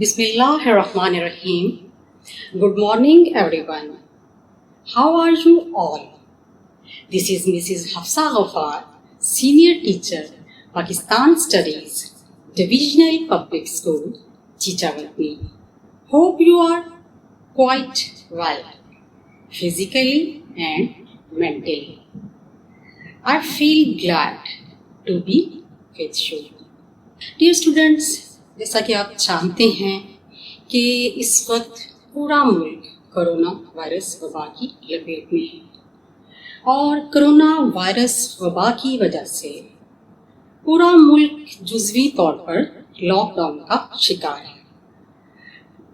Bismillahirrahmanirrahim. Good morning, everyone. How are you all? This is Mrs. Hafsa Ghaffar, Senior Teacher, Pakistan Studies, Divisional Public School, Chichavatni. Hope you are quite well, physically and mentally. I feel glad to be with you. Dear students, جیسا کہ آپ جانتے ہیں کہ اس وقت پورا ملک corona virus وبا کی لپیٹ میں ہے اور کرونا وائرس وبا کی وجہ سے پورا ملک جزوی طور پر لاک ڈاؤن کا شکار ہے.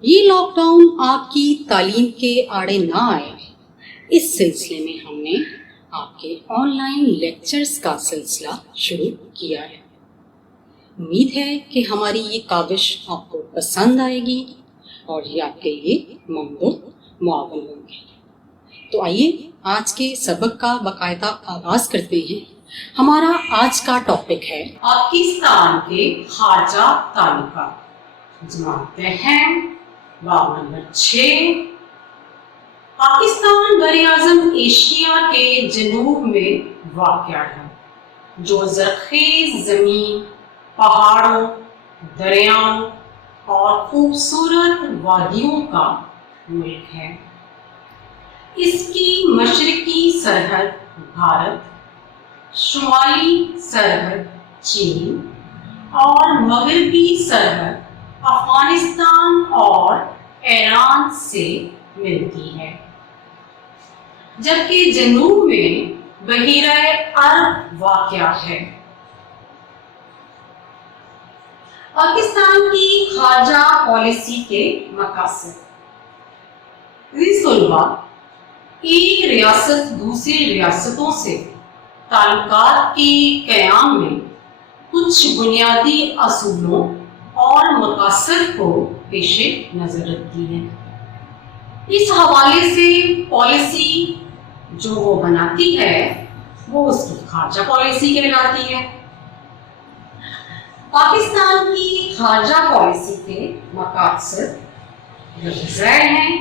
یہ لاک ڈاؤن آپ کی تعلیم کے آڑے نہ آئے، اس سلسلے میں ہم نے آپ کے آن لائن لیکچرز کا سلسلہ شروع کیا ہے. امید ہے کہ ہماری یہ کاوش آپ کو پسند آئے گی اور یہ آپ کے لیے ممد و معاون ہوں گے. تو آئیے آج کے سبق کا باقاعدہ آغاز کرتے ہیں. ہمارا آج کا ٹاپک ہے پاکستان کے خارجہ تعلقات. جماعت اہم باب نمبر 6. پاکستان براعظم ایشیا کے جنوب میں واقع ہے جو زرخیز زمین، پہاڑوں، دریاؤں اور خوبصورت وادیوں کا ملک ہے. اس کی مشرقی سرحد بھارت، شمالی سرحد چین اور مغربی سرحد افغانستان اور ایران سے ملتی ہے، جبکہ جنوب میں بحیرہ عرب واقع ہے. پاکستان کی خارجہ پالیسی کے مقاصد. طلباء، ایک ریاست دوسری ریاستوں سے تعلقات کے قیام میں کچھ بنیادی اصولوں اور مقاصد کو پیش نظر رکھتی ہے. اس حوالے سے پالیسی جو وہ بناتی ہے وہ اس کی خارجہ پالیسی کہلاتی ہے. پاکستان کی خارجہ پالیسی کے مقاصد ذیل ہیں.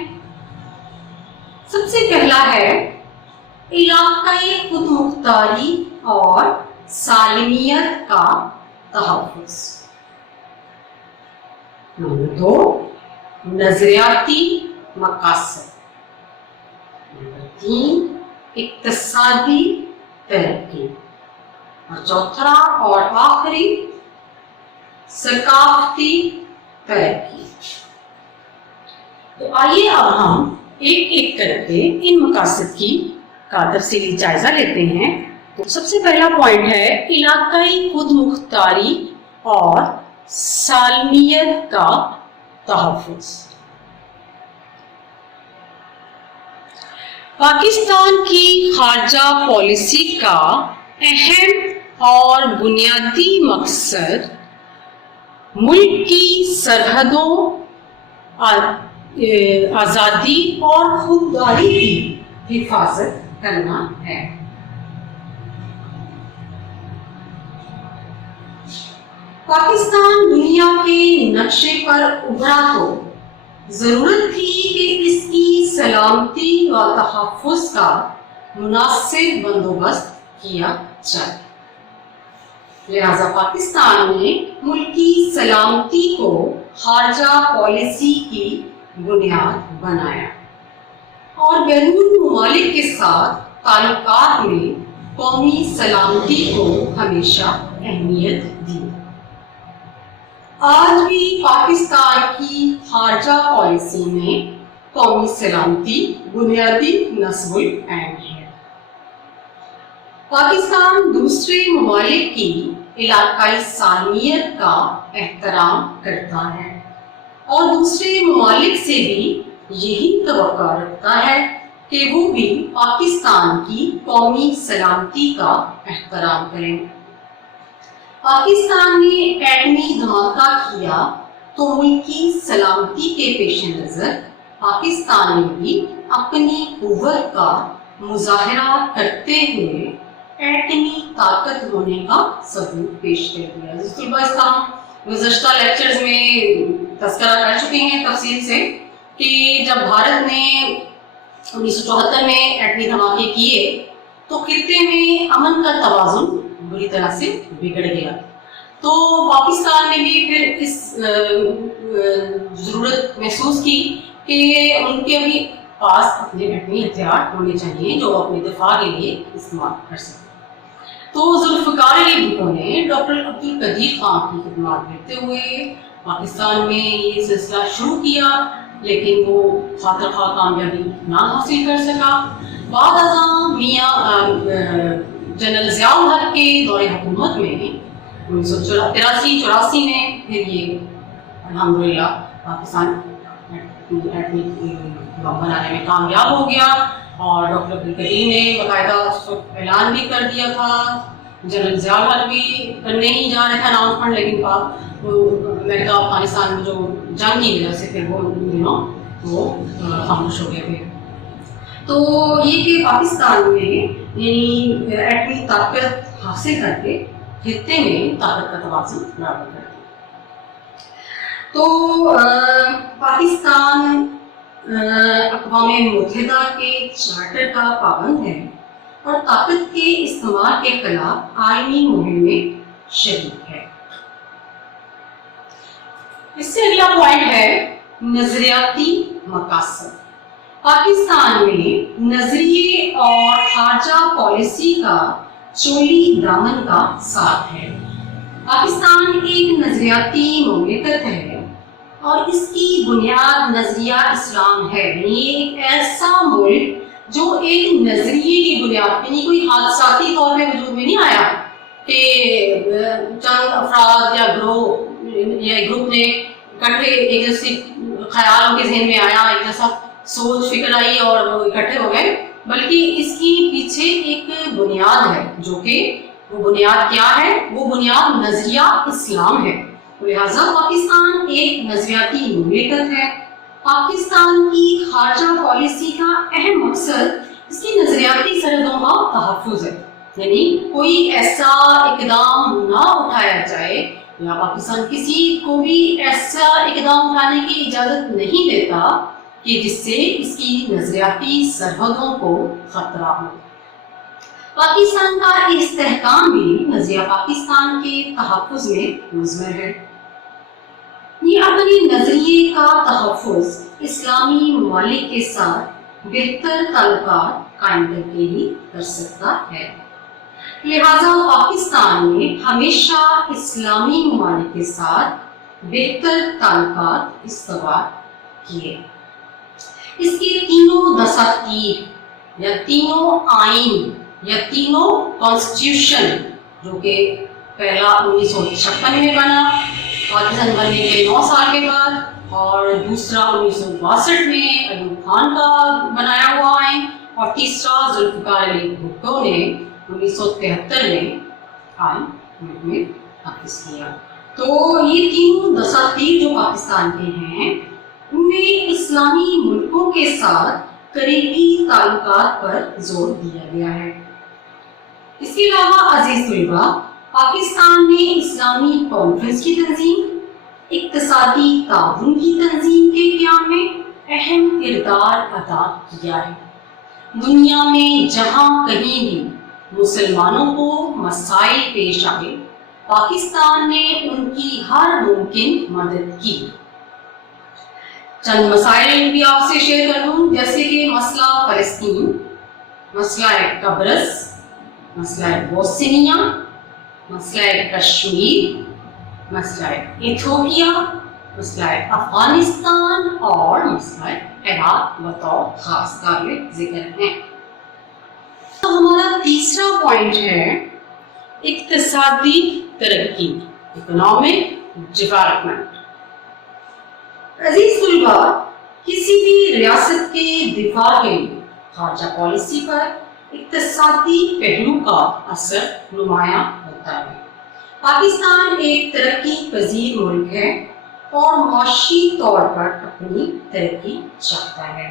سب سے پہلا ہے علاقائی خود مختاری اور سالمیت کا تحفظ. نمبر 2 نظریاتی مقاصد. نمبر 3 اقتصادی ترقی. اور چوتھا اور آخری ثقافتی ترقی. تو آئیے اب ہم ایک ایک کر کے ان مقاصد کا تفصیلی جائزہ لیتے ہیں. تو سب سے پہلا پوائنٹ ہے علاقائی خود مختاری اور سالمیت کا تحفظ. پاکستان کی خارجہ پالیسی کا اہم اور بنیادی مقصد ملک کی سرحدوں، آزادی اور خودداری کی حفاظت کرنا ہے. پاکستان دنیا کے نقشے پر ابھرا تو ضرورت تھی کہ اس کی سلامتی و تحفظ کا مناسب بندوبست کیا جائے. لہذا پاکستان نے ملکی سلامتی کو خارجہ پالیسی کی بنیاد بنایا اور بیرون ممالک کے ساتھ تعلقات میں قومی سلامتی کو ہمیشہ اہمیت دی. آج بھی پاکستان کی خارجہ پالیسی میں قومی سلامتی بنیادی نصب العین ہے. پاکستان دوسرے ممالک کی علاقائی سالمیت کا احترام کرتا ہے اور دوسرے ممالک سے بھی یہی توقع رکھتا ہے کہ وہ بھی پاکستان کی قومی سلامتی کا احترام کریں. پاکستان نے ایٹمی دھماکہ کیا تو ملک کی سلامتی کے پیش نظر پاکستان نے بھی اپنی قوت کا مظاہرہ کرتے ہوئے ایٹمی طاقت ہونے کا ثبوت پیش کر دیا. طلباء، اس کا ہم گزشتہ لیکچرز میں तस्करा कर चुके हैं तफसील से कि जब भारत ने 1974 में एटमी धमाके किए तो खित्ते में अमन का तवाजुन बुरी तरह से बिगड़ गया। तो पाकिस्तान ने भी फिर इस ज़रूरत महसूस की कि उनके भी पास अपने एटमी हथियार होने चाहिए जो अपने दिफा के लिए इस्तेमाल कर सकें। तो जुल्फ़िकार अली भुट्टो ने डॉक्टर अब्दुल कदीर खान की खिदमत देखते हुए पाकिस्तान में ये सिलसिला शुरू किया, लेकिन वो खातिर खा कामयाबी ना हासिल कर सका। बाद अज़ां मियाँ जनरल ज़ियाउल हक के दौरे हुकूमत में 1983-84 में फिर ये अल्हम्दुलिल्लाह पाकिस्तान एटमी बम बनाने में कामयाब हो गया और डॉक्टर अब्दुल कदीर ने बाकायदा ऐलान भी कर दिया था। जनरल ज़ियाउल हक भी करने ही जा रहे थे अनाउंसमेंट, लेकिन अमेरिका अफगानिस्तान में जो जंग की वजह से फिर वो उन दिनों वो खामोश हो गए थे। तो ये कि पाकिस्तान में यानी एटमी ताकत हासिल करके खित्ते में ताकत का तवाज़ुन बराबर कर दिया। तो पाकिस्तान अक़वाम मुत्तहिदा के चार्टर का पाबंद है और ताकत के इस्तेमाल के खिलाफ आईनी मुहिम में शरीक है। इससे अगला पॉइंट है नजरियाती मकासद। पाकिस्तान में नजरिए और खारजा पॉलिसी का चोली दामन का साथ है। पाकिस्तान एक नजरियाती मुमलिकत है और इसकी बुनियाद नजरिया इस्लाम है। ये एक ऐसा मुल्क जो एक नजरिए की बुनियाद पे, नहीं कोई हादसाती तौर पे वजूद में नहीं आया कि चंद अफराद या ग्रोह या ग्रुप ने इकट्ठे एक जैसे ख्याल उनके जहन में आया, एक जैसा सोच फिक्र आई और वो इकट्ठे हो गए, बल्कि इसकी पीछे एक बुनियाद है जो कि वो बुनियाद क्या है? वो बुनियाद नजरिया इस्लाम है। लिहाजा पाकिस्तान एक नजरियाती मुमलिकत है। पाकिस्तान की खारजा पॉलिसी का अहम मकसद इसकी नजरियाती सरहदों का तहफ़्फ़ुज़ है, यानी कोई ऐसा इक़दाम ना उठाया जाए या पाकिस्तान किसी को भी ऐसा इक़दाम उठाने की इजाज़त नहीं देता कि जिससे इसकी नजरियाती सरहदों को खतरा हो। पाकिस्तान का इस्तेहकाम भी नजरिया पाकिस्तान के तहफ़्फ़ुज़ में मुज़मर है। ये अपने नजरिए का तहफ़्फ़ुज़ इस्लामी ममालिक के साथ बेहतर ताल्लुकात कायम करके ही कर सकता है। लिहाजा पाकिस्तान ने हमेशा इस्लामी ममालिक के साथ बेहतर ताल्लुकात इस्तवार किए। इसके तीनों दसातीर या तीनों आइन या तीनों कॉन्स्टिट्यूशन, जो कि पहला 1956 में बना पाकिस्तान बनने के 9 साल के बाद, और दूसरा 1962 में अयूब खान का बनाया हुआ आइन, और तीसरा जुल्फ़िकार अली भुट्टो ने 1973 में आइन में नाफिज किया। तो ये तीनों दसातीर जो पाकिस्तान के हैं उनमें इस्लामी मुल्कों के साथ करीबी ताल्लुकात पर जोर दिया गया है। इसके अलावा अजीज तलबा, पाकिस्तान ने इस्लामी कॉन्फ्रेंस की तंजीम, इक्तिसादी ताउन की तंजीम के क़याम में अहम किरदार अदा किया है। दुनिया में जहाँ कहीं भी मुसलमानों को मसाइल पेश आए, पाकिस्तान ने उनकी हर मुमकिन मदद की। चंद मसाइल भी आपसे शेयर कर दूं, जैसे कि मसला फ़लस्तीन, मसला कब्रस, मसला बोस्निया, मसला कश्मीर, मसला इथियोपिया, मसला अफगानिस्तान और मसला इराक बतौर खास काबिल जिक्र है। तो हमारा तीसरा पॉइंट है इक्तिसादी तरक्की, इकोनॉमिक डेवलपमेंट। अजीज तलबा, किसी भी रियासत के दिफा के लिए खारजा पॉलिसी पर इक्तिसादी पहलू का असर नुमाया होता है। पाकिस्तान एक तरक्की पजीर मुल्क है और माशी तौर पर अपनी तरक्की चाहता है।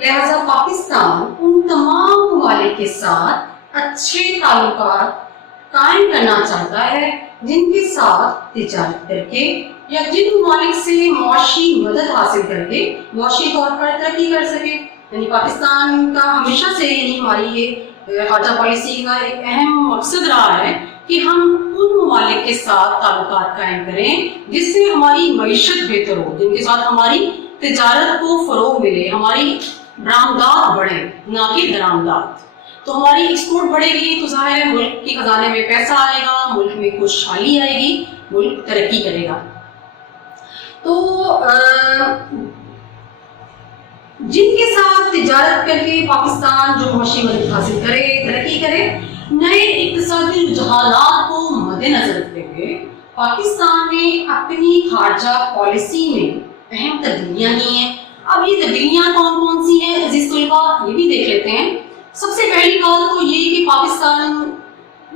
लिहाजा पाकिस्तान उन तमाम ममालिक के साथ अच्छे ताल्लुकात कायम करना चाहता है जिनके साथ तिजारत करके या जिन ममालिक से मुआशी मदद हासिल करके मुआशी तौर पर तरक्की कर सके। यानी पाकिस्तान का हमेशा से यानी हमारी ये खारजा पॉलिसी का एक अहम मकसद रहा है कि हम उन ममालिक के साथ ताल्लुकात कायम करें जिससे हमारी मईशत बेहतर हो, जिनके साथ हमारी तिजारत को फरोग मिले, हमारी बरामदात बढ़े, ना कि दरामदात। तो हमारी एक्सपोर्ट बढ़ेगी तो जाहिर है मुल्क के खजाने में पैसा आएगा, मुल्क में खुशहाली आएगी, मुल्क तरक्की करेगा। तो जिनके साथ तिजारत करके पाकिस्तान जो मुआशी मदद हासिल करे, तरक्की करे, नए इक्तिसादी रुझानात को मद्देनजर रखते हुए पाकिस्तान ने अपनी खारजा पॉलिसी में अहम तब्दीलियां की हैं। अब ये तब्दीलियां कौन कौन सी हैं अजीज तलबा, ये भी देख लेते हैं। सबसे पहली बात तो ये कि पाकिस्तान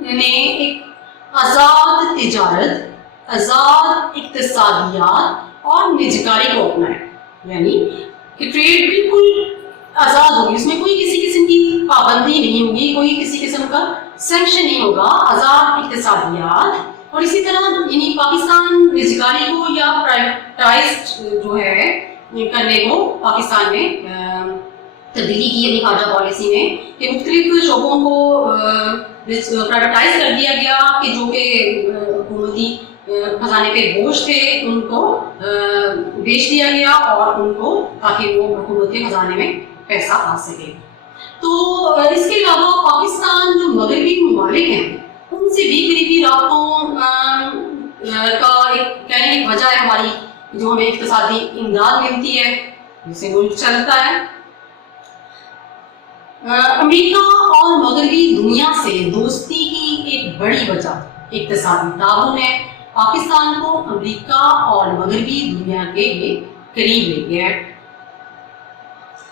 ने एक आज़ाद तिजारत, आज़ाद इक्तिसादियात और निजकारी को अपनाया, यानी कि ट्रेड बिल्कुल आज़ाद होगी, इसमें कोई किसी किस्म की पाबंदी नहीं होगी, कोई किसी किस्म का सैंक्शन नहीं होगा, आज़ाद इक्तिसादियात। और इसी तरह यानी पाकिस्तान निजकारी को या प्राइवेटाइज्ड जो है करने को पाकिस्तान ने तब्दीली की अपनी खारजा पॉलिसी में कि मुख्तलिफ शोबों को प्राइवेटाइज कर दिया गया कि जो कि हुकूमती खजाने पे बोझ थे उनको बेच दिया गया और उनको ताकि वो हुकूमती खजाने में पैसा आ सके। तो इसके अलावा पाकिस्तान जो मगरबी ममालिक हैं उनसे भी करीबी राब्तों का एक कहने की वजह है हमारी जो हमें इक्तिसादी इमदाद मिलती है, जिससे मुल्क चलता है। अमेरिका और मगरबी दुनिया से दोस्ती की एक बड़ी वजह इक्तिसादी ताउन है। पाकिस्तान को अमेरिका और मगरबी दुनिया के लिए करीब ले गया है।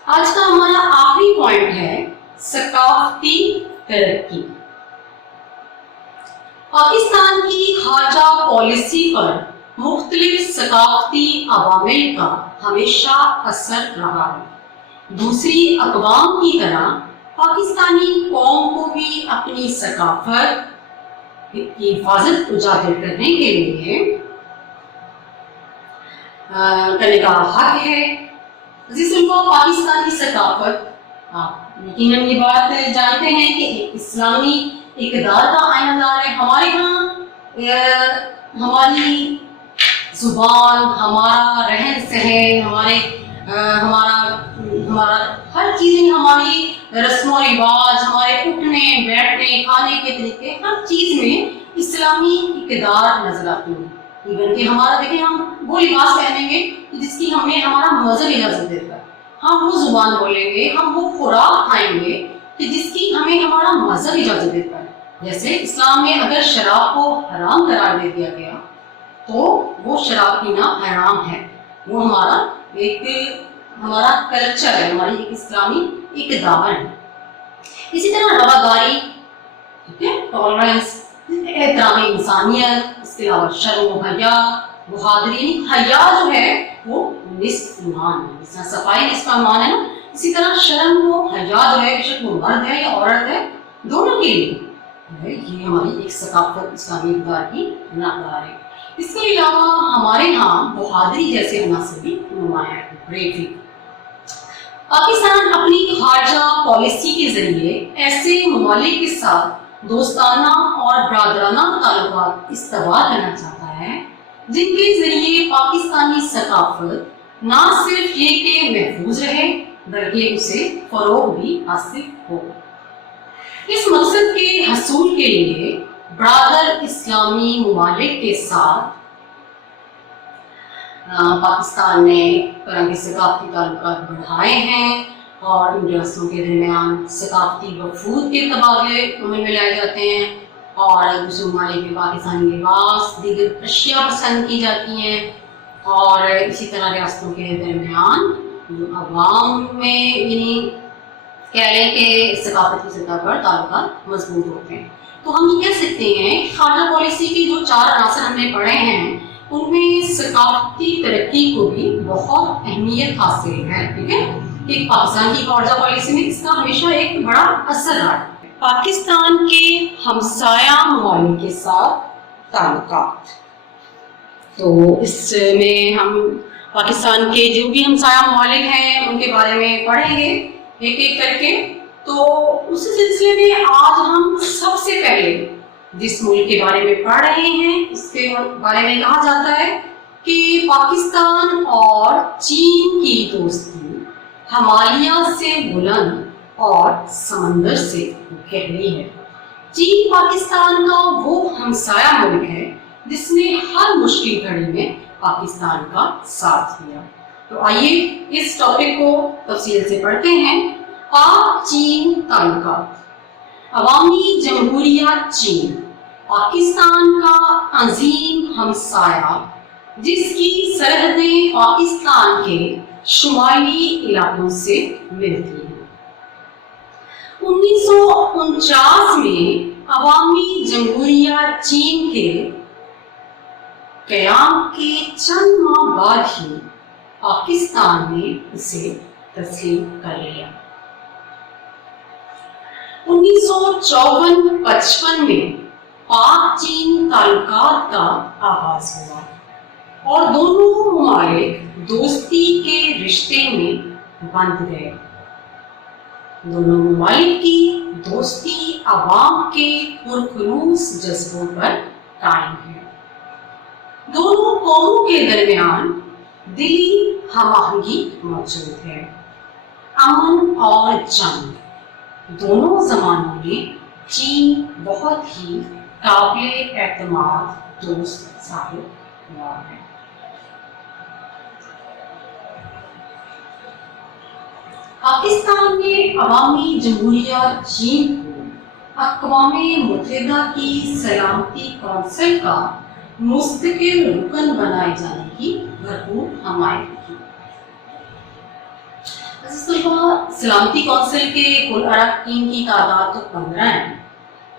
आज का हमारा आखिरी पॉइंट है सकाफती तरक्की। पाकिस्तान की खारजा पॉलिसी पर मुख्तलिफ सकाफती अवामिल का हमेशा असर रहा है। दूसरी अक़वाम की तरह पाकिस्तानी कौम को भी अपनी सकाफत की हिफाजत उजागर करने के लिए करने का हक है। पाकिस्तानी सकाफत, आप यकीनन ये बात जानते हैं कि इस्लामी इक़दार का आइनादार है। हमारे यहाँ हमारी जुबान, हमारा रहन सहन, हमारा हर चीज़ें, हमारी रस्म और रिवाज, हमारे उठने बैठने, खाने के तरीके, हर चीज़ में इस्लामी इक़दार नजर आती है। इवन कि हमारा देखें, हम वो लिबास पहनेंगे जिसकी हमें हमारा मजहब इजाज़त देता है, हम वो जुबान बोलेंगे, हम वो खुराक खाएंगे कि जिसकी हमें हमारा मजहब इजाज़त देता है। जैसे इस्लाम में अगर शराब को हराम करार दे दिया गया तो वो शराब पीना हराम है, वो हमारा कल्चर है, हमारी एक इस्लामी इक़दार है। इसी तरह रवादारी, ठीक है, टॉलरेंस, एहतराम इंसानियत, इसके अलावा शर्म हया, बहादुरी। हया जो है वो निस्फ ईमान है, जिस सफाई निस्फ ईमान है ना, इसी तरह शर्म वो हया जो है, बेशक वो मर्द है या औरत है, दोनों के लिए ये हमारी एक सकाफत इस्लामी इक़दार की नादार है। इसके अलावा हमारे यहाँ बहादुरी जैसे अनासर भी नुमाया है, ब्रेवरी। पाकिस्तान अपनी खारजा पॉलिसी के जरिए ऐसे ममालिक के साथ दोस्ताना और बरादराना ताल्लुकात इस्तेमाल करना चाहता है जिनके जरिए पाकिस्तानी सकाफत ना सिर्फ ये कि महफूज रहे बल्कि उसे फरोग भी हासिल हो। इस मकसद के हसूल के लिए बरादर इस्लामी ममालिक के साथ पाकिस्तान ने तरह के सकाफती ताल्लुकात बढ़ाए हैं और इन रियासतों के दरमियान सकाफती वफूद के तबादले अमल में लाए जाते हैं और दूसरे ममालिक में पाकिस्तानी लिबास, दीगर अशिया पसंद की जाती हैं और इसी तरह रियासतों के दरमियान अवाम में यानी कह लें कि सकाफत की सतह पर ताल्लुकात मजबूत होते हैं। तो हम ये कह सकते हैं खारजा पॉलिसी के जो 4 अनासर हमने पढ़े हैं उनमें सकाफती तरक्की को भी बहुत अहमियत हासिल है। ठीक है, कि पाकिस्तान की खारजा पॉलिसी में इसका हमेशा एक बड़ा असर रहा है। पाकिस्तान के हमसाया ममालिक के साथ ताल्लुकात। تو اس میں ہم پاکستان کے جو بھی ہمسایہ ممالک ہیں ان کے بارے میں پڑھیں گے ایک ایک کر کے. تو اسی سلسلے میں آج ہم سب سے پہلے جس ملک کے بارے میں پڑھ رہے ہیں اس کے بارے میں کہا جاتا ہے کہ پاکستان اور چین کی دوستی ہمالیہ سے بلند اور سمندر سے گہری ہے. چین پاکستان کا وہ ہمسایہ ملک ہے جس نے ہر مشکل گھڑی میں پاکستان کا ساتھ دیا. تو آئیے اس ٹاپک کو تفصیل سے پڑھتے ہیں. پاک چین تعلقات. عوامی جمہوریہ چین پاکستان کا عظیم ہمسایہ جس کی سرحدیں پاکستان کے شمالی علاقوں سے ملتی ہیں. 1949 میں عوامی جمہوریہ چین کے قیام کے چند ماہ بعد ہی پاکستان نے اسے تسلیم کر لیا. 1954-55 میں پاک چین تعلقات کا آغاز ہوا اور دونوں ممالک دوستی کے رشتے میں بندھ گئے. دونوں ممالک کی دوستی عوام کے پرخلوص جذبوں پر قائم ہے. دونوں قوموں کے درمیان دلی ہم آہنگی موجود ہے. امن اور جنگ دونوں زمانوں میں چین بہت ہی قابل اعتماد دوست ثابت ہوا ہے. پاکستان نے عوامی جمہوریہ چین کو اقوام متحدہ کی سلامتی کونسل کا مستقل رکن بنائے جانے کی بھرپور حمایت کی. سلامتی کونسل کے کل اراکین کی تعداد تو 15 ہیں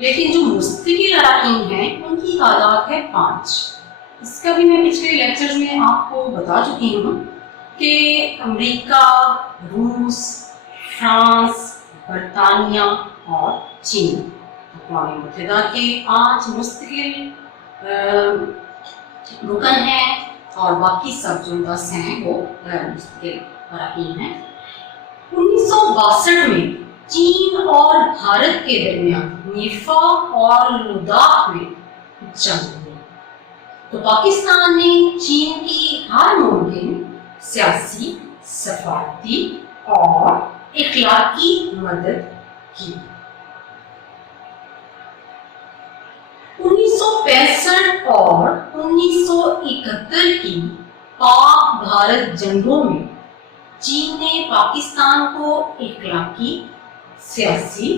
لیکن جو مستقل اراکین ہیں ان کی تعداد ہے 5. اس کا بھی میں پچھلے لیکچرز میں آپ کو بتا چکی ہوں کہ امریکہ، روس، فرانس، برطانیہ اور چین اقوام متحدہ کے 5 مستقل رکن ہیں اور باقی سب جو 10 ہیں وہ غیر مستقل اراکین ہیں. 1962 میں چین اور بھارت کے درمیان نیفا اور لداخ میں جنگ ہوئی تو پاکستان نے چین کی ہر ممکن سیاسی، سفارتی اور اخلاقی مدد کی. 1965 اور 1971 کی پاک بھارت جنگوں میں چین نے پاکستان کو اخلاقی، سیاسی،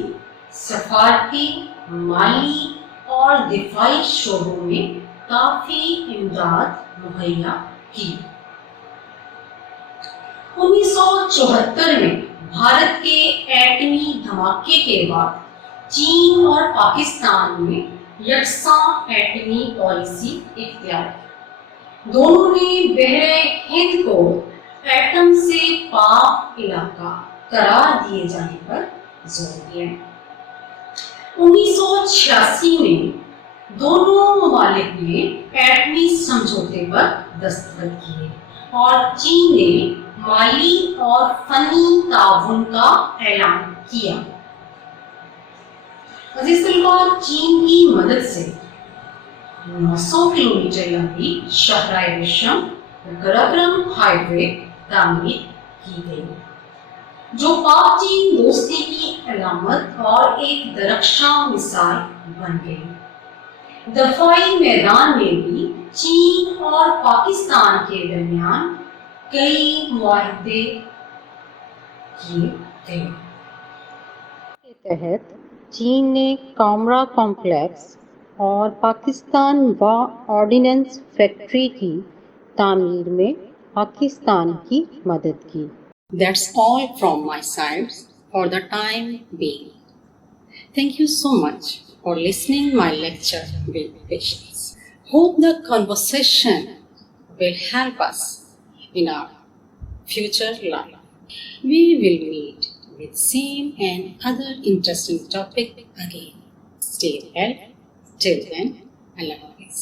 سفارتی، مالی اور دفاعی شعبوں میں کافی امداد مہیا کی. 1974 میں بھارت کے ایٹمی دھماکے کے بعد چین اور پاکستان نے یکساں ایٹمی پالیسی اختیار کی. دونوں نے بحر ہند کو ایٹم سے پاک علاقہ قرار دیے جانے پر زور دیا. 1986 میں دونوں ممالک نے ایٹمی سمجھوتے پر دستخط کیے اور چین نے مالی اور فنی تعاون کا اعلان کیا. عزیز طلباء، چین کی مدد سے 900 کلومیٹر لمبی شاہراہ ریشم گراگرم ہائی وے تعمیر کی گئی جو پاک چین دوستی کی علامت اور ایک درخشاں مثال بن گئی. دفاعی میدان میں بھی چین اور پاکستان کے درمیان کئی معاہدے کیے گئے. کے تحت چین نے کامرا کمپلیکس اور پاکستان آرڈیننس فیکٹری کی تعمیر میں پاکستان کی مدد کی. That's all from my side for the time being. Thank you so much for listening my lecture with patience. Hope the conversation will help us in our future life. We will meet with same and other interesting topic again. Stay well. Till then, Allah Hafiz.